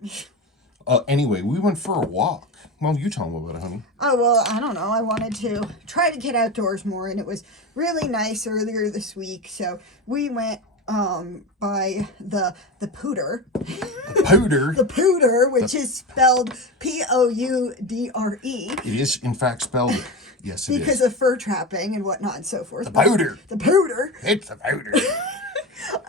ammonite. Anyway, we went for a walk. Well, you tell them about it, honey. Oh, well, I don't know. I wanted to try to get outdoors more, and it was really nice earlier this week. So we went by the pooter. The powder. The pooter, which is spelled Poudre. It is, in fact, spelled. Yes, it is. Because of fur trapping and whatnot and so forth. The powder. The pooter. It's the powder.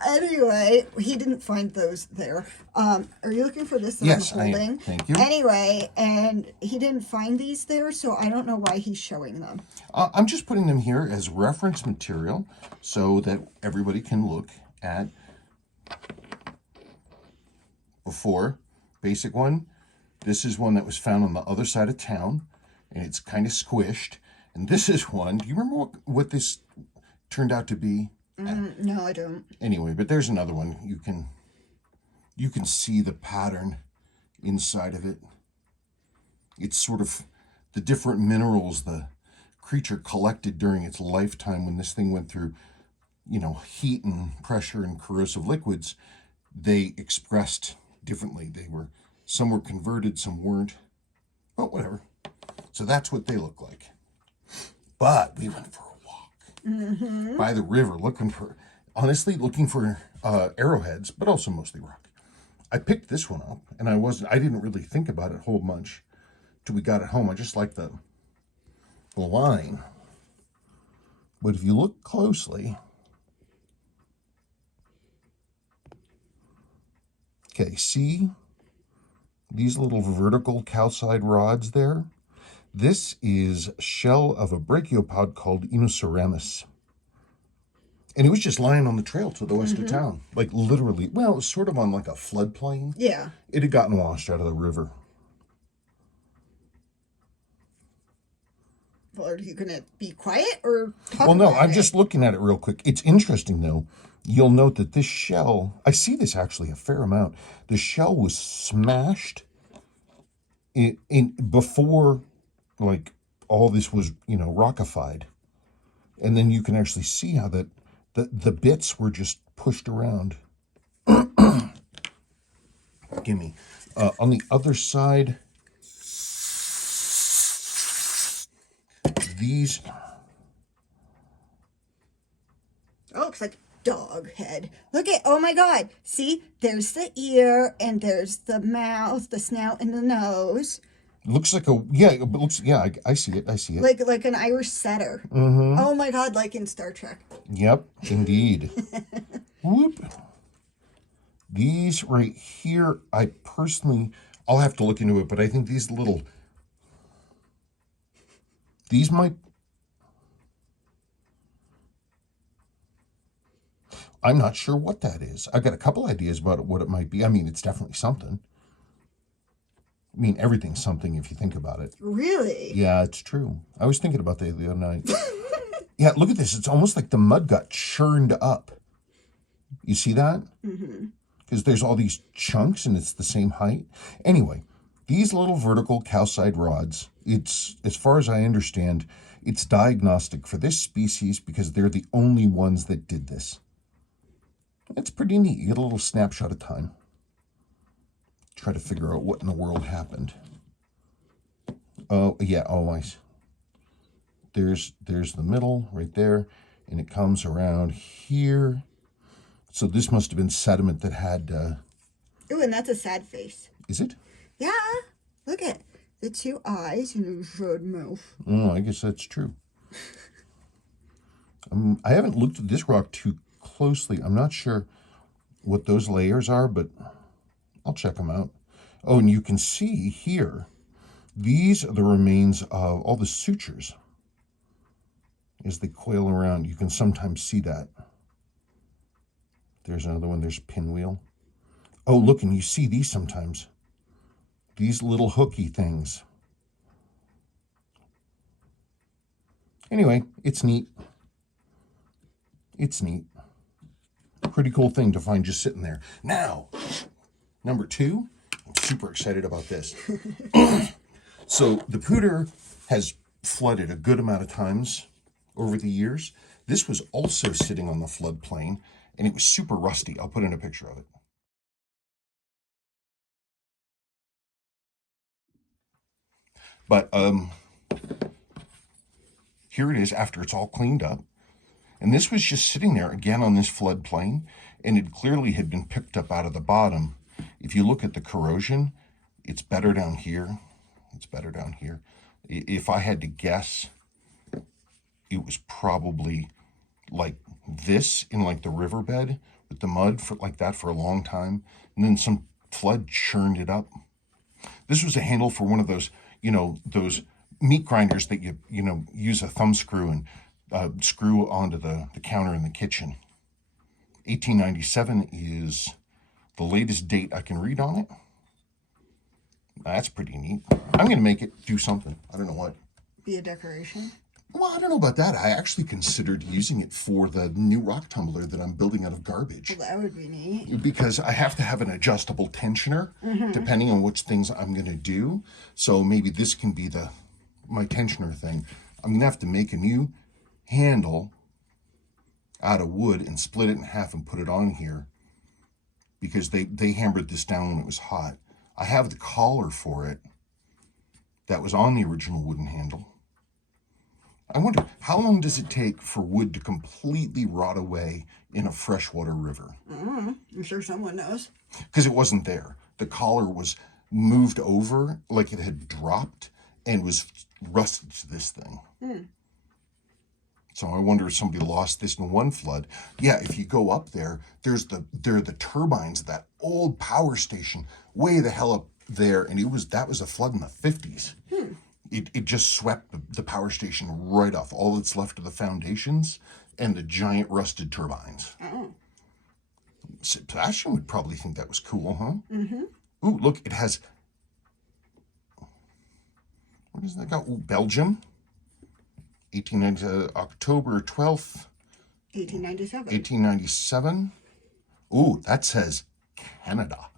Anyway, he didn't find those there. Are you looking for this that Yes, I'm holding? I am. Thank you. Anyway, and he didn't find these there, so I don't know why he's showing them. I'm just putting them here as reference material so that everybody can look at before. Basic one. This is one that was found on the other side of town, and it's kind of squished. And this is one. Do you remember what this turned out to be? No, I don't. Anyway, but there's another one. You can see the pattern inside of it. It's sort of the different minerals the creature collected during its lifetime when this thing went through, heat and pressure and corrosive liquids. They expressed differently. Some were converted, some weren't. But whatever. So that's what they look like. But we went for a walk by the river, looking for arrowheads, but also mostly rock. I picked this one up, and I didn't really think about it a whole bunch till we got it home. I just like the line. But if you look closely, okay, see these little vertical calcite rods there? This is a shell of a brachiopod called Inoceramus. And it was just lying on the trail to the west of town. Like literally, well, it was sort of on like a floodplain. Yeah. It had gotten washed out of the river. Well, are you going to be quiet or talk Well, no, about I'm it? just looking at it real quick. It's interesting, though. You'll note that this shell, I see this actually a fair amount. The shell was smashed in before, like, all this was, rockified. And then you can actually see how the bits were just pushed around. Gimme. On the other side, these... Oh, looks like dog head. Look at, oh my God. See, there's the ear and there's the mouth, the snout, and the nose. Looks like I see it. I see it. Like an Irish setter. Mm-hmm. Oh my God, like in Star Trek. Yep, indeed. Whoop. These right here, I'll have to look into it, but I think these might, I'm not sure what that is. I've got a couple ideas about what it might be. I mean, it's definitely something. I mean, everything's something if you think about it. Really? Yeah, it's true. I was thinking about that the other night. Yeah, look at this. It's almost like the mud got churned up. You see that? Mm-hmm. Because there's all these chunks and it's the same height. Anyway, these little vertical calcite rods, it's, as far as I understand, it's diagnostic for this species because they're the only ones that did this. It's pretty neat. You get a little snapshot of time. Try to figure out what in the world happened. Oh, yeah. Oh, there's the middle right there, and it comes around here. So this must have been sediment that had... Ooh, and that's a sad face. Is it? Yeah. Look at the two eyes and a red mouth. Oh, I guess that's true. I haven't looked at this rock too closely. I'm not sure what those layers are, but I'll check them out. Oh, and you can see here, these are the remains of all the sutures. As they coil around, you can sometimes see that. There's another one. There's a pinwheel. Oh, look, and you see these sometimes. These little hooky things. Anyway, it's neat. It's neat. Pretty cool thing to find just sitting there. Now, number 2, I'm super excited about this. So the Pooter has flooded a good amount of times over the years. This was also sitting on the floodplain, and it was super rusty. I'll put in a picture of it. But here it is after it's all cleaned up. And this was just sitting there again on this floodplain, and it clearly had been picked up out of the bottom. If you look at the corrosion, it's better down here. It's better down here. If I had to guess, it was probably like this in like the riverbed with the mud for like that for a long time, and then some flood churned it up. This was a handle for one of those, those meat grinders that you use a thumb screw and screw onto the counter in the kitchen. 1897 is the latest date I can read on it. That's pretty neat. I'm going to make it do something. I don't know what. Be a decoration? Well, I don't know about that. I actually considered using it for the new rock tumbler that I'm building out of garbage. Well, that would be neat. Because I have to have an adjustable tensioner, depending on which things I'm going to do. So maybe this can be my tensioner thing. I'm going to have to make a new handle out of wood and split it in half and put it on here, because they hammered this down when it was hot. I have the collar for it that was on the original wooden handle. I wonder, how long does it take for wood to completely rot away in a freshwater river? I'm sure someone knows. Because it wasn't there. The collar was moved over like it had dropped and was rusted to this thing. So I wonder if somebody lost this in one flood. Yeah, if you go up there, there are the turbines of that old power station way the hell up there, and that was a flood in the 50s. It just swept the power station right off. All that's left of the foundations and the giant rusted turbines. Oh. Sebastian would probably think that was cool, huh? Ooh, look, it has... What is that got? Ooh, Belgium. 1890, October 12th. 1897. 1897. Ooh, that says Canada.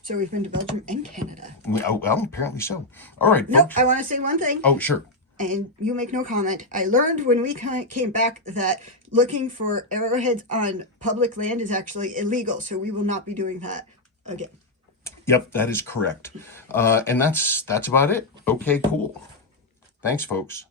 So we've been to Belgium and Canada. Well, apparently so. All right, Nope, folks. I want to say one thing. Oh, sure. And you make no comment. I learned when we came back that looking for arrowheads on public land is actually illegal. So we will not be doing that again. Yep, that is correct. And that's about it. Okay, cool. Thanks, folks.